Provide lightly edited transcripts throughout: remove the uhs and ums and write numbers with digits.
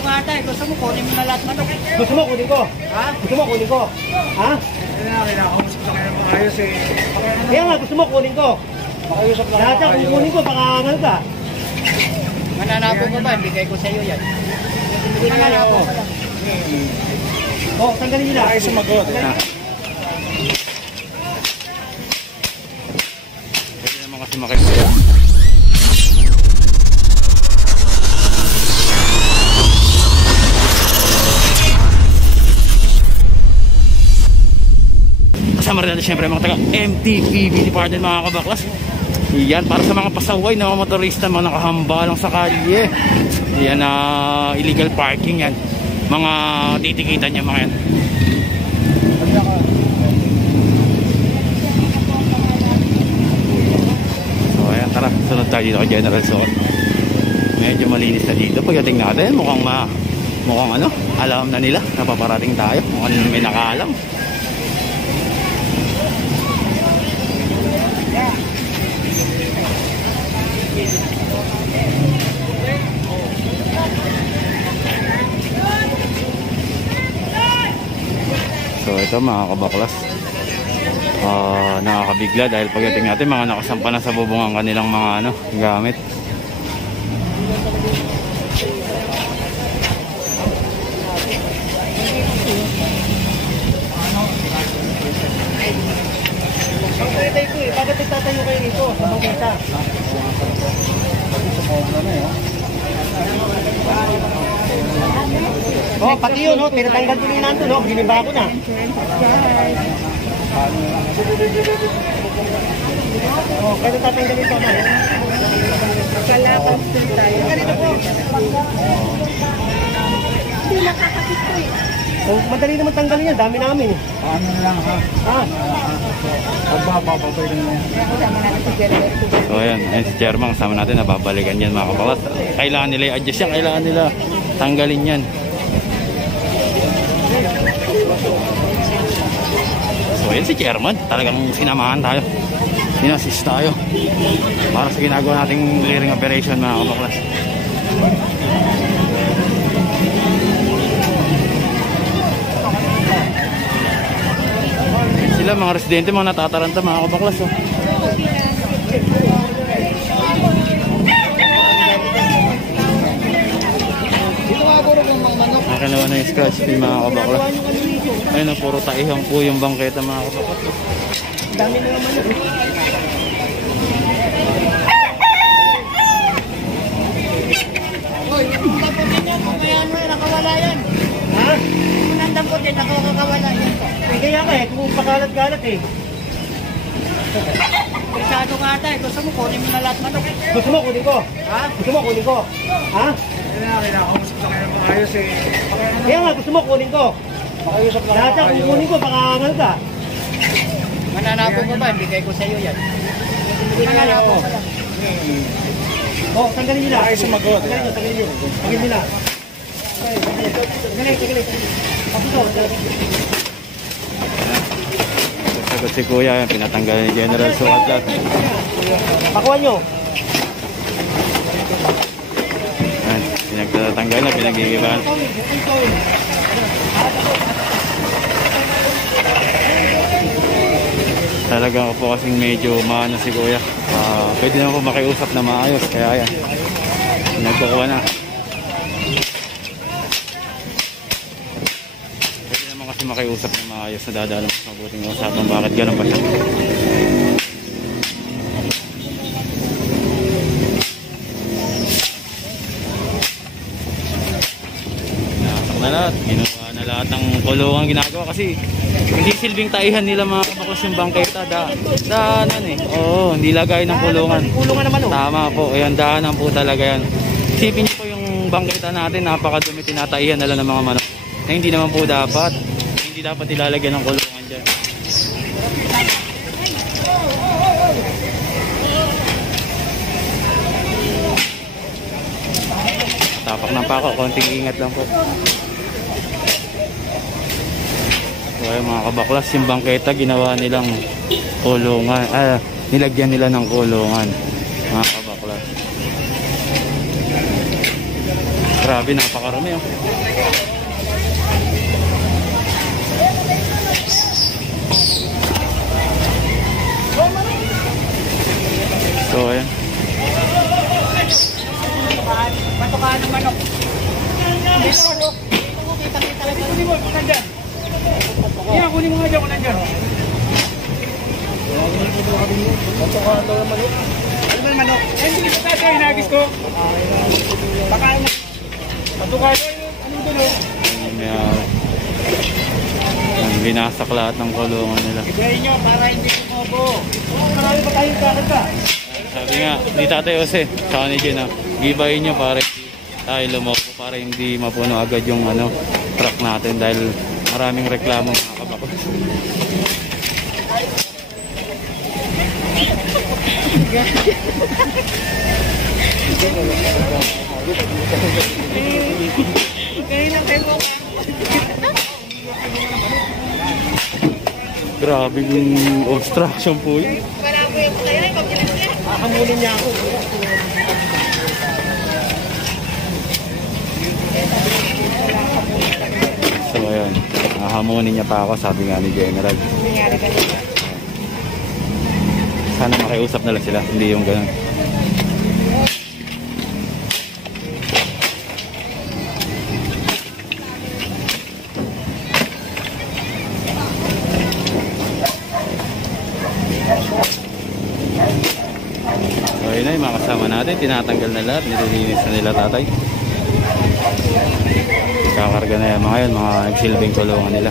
nga tayo. Gusto mo kunin mo na lahat manok. Gusto mo kunin ko? Ha? Gusto mo kunin ko? Ha? Kinakausap na kayo maayos eh. Kaya nga, gusto mo kunin ko? Makiusap na Lahat yan, kung kunin ko, baka ano ka? Mananapon ko ba? Bigay ko sa iyo yan. Mananapon ko lang. Oh, tanggalin nila. Ay, sumagot. Pwede naman kasi makikita. Kasama rin natin syempre mga taga MTPB Department mga kabaklas. Yan para sa mga pasaway na mga motorista, mga nakahambalang sa kalye. Yan na illegal parking yan. Mga titikitan niya mga yan. So ayan, tara, sunod tayo dito kay General Soto. Medyo malinis na dito. Pagdating natin mukhang ano, alam na nila na paparating tayo. Mukhang may nakaalam. So ito mga kabaklas, nakakabigla dahil pagdating natin mga nakasampa na sa bubong ang kanilang mga ano, gamit. Bakit nagtatayo kayo nito? Pamagkita. Oh, pati yun, oh, pinatanggal ko rin nandun, oh, giniba ko na. Oh, kaya tatanggalin ko na. Kalabas din tayo. Ganito po. Hindi nakakapit ko eh. Oh, madali naman tanggalin yan, dami namin. Ano na lang ha? Ha? Pagbabababay na yan. Kasama natin si Gerber. So ayan si chairman kasama natin, nababalikan yan mga kabaklas. Kailangan nila i-adjust yan, kailangan nila tanggalin yan. So ayan si chairman, talagang sinamahan tayo, inassist tayo para sa ginagawa nating clearing operation mga kabaklas. Sila mga residente, mga natataranta mga kabaklas, oh. Nakalawa na yung scratch pin mga kabaklas. Ayun na, puro taihang po yung bangketa mga kabaklas. Dami na naman yun. Uy, yung daputin yan, mamaya mo yan, nakawala yan. Ha? Yung daputin, nakawala yan. Kaya ka eh, kung pakalat-galat eh. Masyado nga tayo. Gusto mo kunin mo na lahat manok. Gusto mo kunin ko? Ha? Gusto mo kunin ko? Ha? Kinakausap na kayo maayos eh. Kaya nga, gusto mo kunin ko? Makiusap na Lahat yan, kung kunin ko, baka ano ka? Mananapon ko ba? Bigay ko sa iyo yan. Mananapon ko lang. Oh, tanggalin nila. Ay, sumagot. Tanggalin nila. Tanggalin nila. Tanggalin. Sagot si kuya, pinatanggal ni General Soto. Pakuha nyo. Pinagtatanggal na, pinagigibahan. Talaga po kasing medyo maano si kuya. Pwede naman po makiusap na maayos, kaya yan, nagkukuha na. Pwede naman kasi makiusap na maayos na dadaan mas mabuting usapan. Bakit ganun pa siya? Na lahat, ginawa na lahat ng kulungan ginagawa kasi hindi silbing taihan nila mga kabaklas yung bangketa. Daanan eh. Oo, hindi lagay ng kulungan. Kulungan naman oh. Tama po, ayan, daanan po talaga yan. Isipin niyo po yung bangketa natin, napakadumi, tinataihan nila ng mga manok. Na hindi naman po dapat. Hindi dapat ilalagyan ng kulungan dyan. Tapak ng pako, konting ingat lang po. So ayun mga kabaklas, yung bangketa ginawa nilang kulungan, nilagyan nila ng kulungan mga kabaklas. Grabe, napakarami oh. So ayan. Patukaan ng manok. Dito mo, kita-kita lang. Kunin mo, nandyan. Yan, kunin mo nga dyan kung nandyan. Patukaan daw ng manok. Ano ba yung manok? Eh, hindi ko tayo, hinagis ko. Baka ano. Patukaan daw yung anong dulo. Yan, binasak lahat ng kulungan nila. Ibayin nyo para hindi kumobo. Marami pa tayong kakanta. Sabi nga, ni Tatay Jose, saka ni Jen, gibayin nyo para tayo lumoko, para hindi mapuno agad yung truck natin dahil maraming reklamo mga kabakos. Grabe yung obstruction po yun. Hahamulin niya ako. So ayun, hahamunin niya pa ako, sabi nga ni General. Sana makiusap na lang sila, hindi yung ganun. So ayun na yung mga kasama natin, tinatanggal na lahat, nililinis na nila tatay. Kakarga na yan mga yun, mga nagsilbing tulungan nila.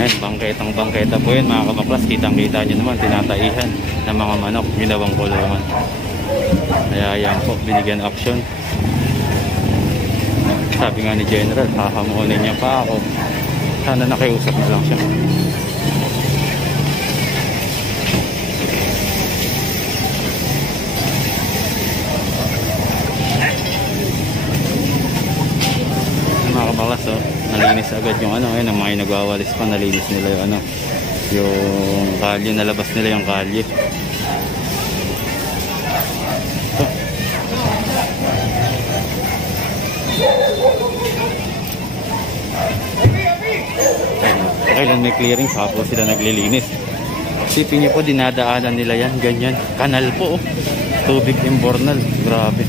Ayan, bangketang bangketa po yun mga kabaklas. Kitang kita nyo naman, tinataihan ng mga manok, ginawang kulungan. Kaya yan po, binigyan option. Sabi nga ni General, hahamunin niya pa ako. Sana nakiusap na lang siya. Mga kabaklas, oh, nalinis agad yung ayun, ang mga nagwawalis pa, nalinis nila yung yung kalye, nalabas nila yung kalye. Kailan may clearing, saka po sila naglilinis. Sipin nyo po, dinadaanan nila yan, ganyan. Kanal po, oh. Tubig imbornal, grabe.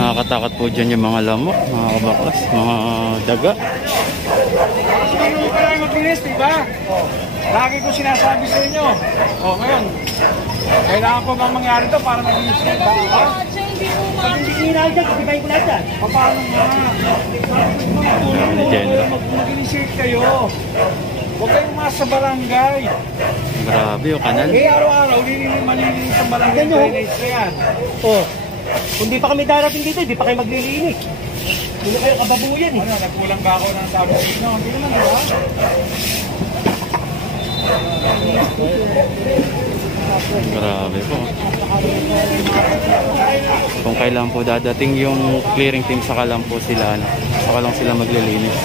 Nakakatakot po dyan yung mga lamok, mga kabaklas, mga daga. Ano ka lang maglinis, diba? Lagi ko sinasabi sa inyo. Ngayon, kailangan po bang mangyari ito para maglinis kayo ba? Pag hindi kinahal dyan, ibayin ko lahat yan. Paano nga? Mag-initiate kayo. Huwag kayong mas sa barangay. Grabe yung kanal. Araw-araw, malilinis ang barangay drainage na yan. Oh, kung di pa kami darating dito, di pa kayo maglilinis. Hindi na kayo kababuyan eh. Nagkulang ba ako ng sabi? No, hindi naman, diba? Grabe po. Kung kailan po dadating yung clearing team, saka lang po sila, saka lang sila maglilinis.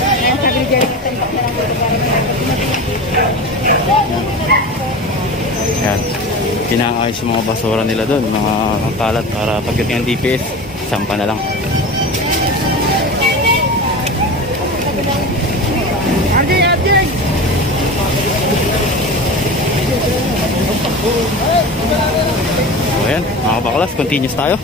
Yan. Pinaayos yung mga basura nila doon, mga kalat, para pagdating ng DPS, sampa na lang. So ayan, mga kabaklas, continuous tayo.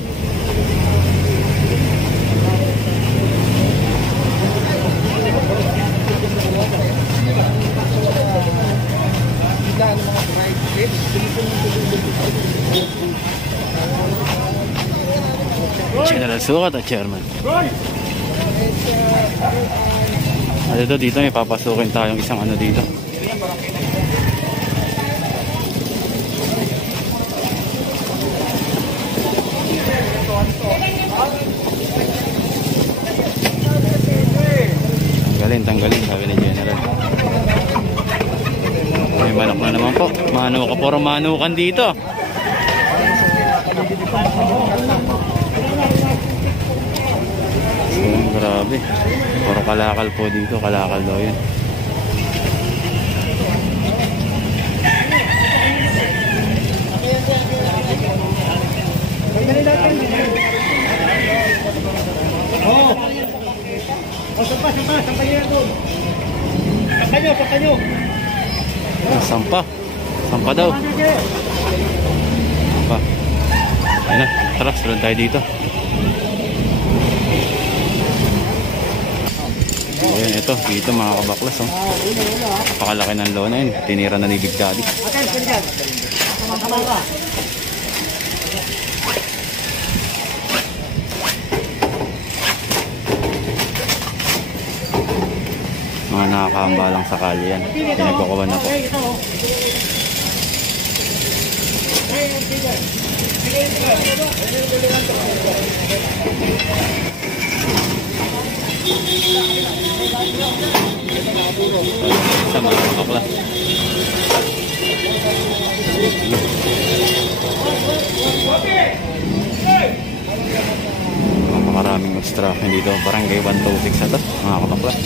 General Sukat at Chairman. At dito may papasukin tayong isang dito. Tanggalin, sabi ni General. May manok na naman po. Manuka, puro manukan dito. Grabe. Puro kalakal po dito. Kalakal daw yun. Saka nyo. Sampa. Sampa daw. Sampa. Ayun na. Tara, sunod tayo dito. Ayan, ito. Dito mga kabaklas. Oh. Napakalaki ng lona yun. Tinira na ni Big Daddy. Mga nakakahamba lang sa kalye yan. Pinagkukuha na po. Sa mga kabaklas. Napakaraming obstruction dito. Barangay 126 na to, mga kabaklas.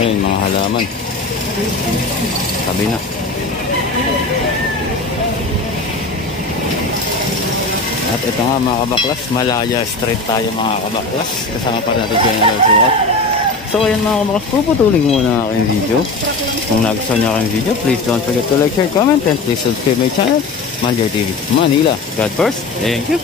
Ayun, mga halaman. Sabi na. At ito nga mga kabaklas, Malaya Street tayo mga kabaklas. Kasama pa natin General Suat. So ayan mga kabaklas, puputulin muna ako yung video. Kung nagustuhan niyo ako yung video, please don't forget to like, share, comment, and please subscribe my channel, Manjar TV Manila. God first, thank you.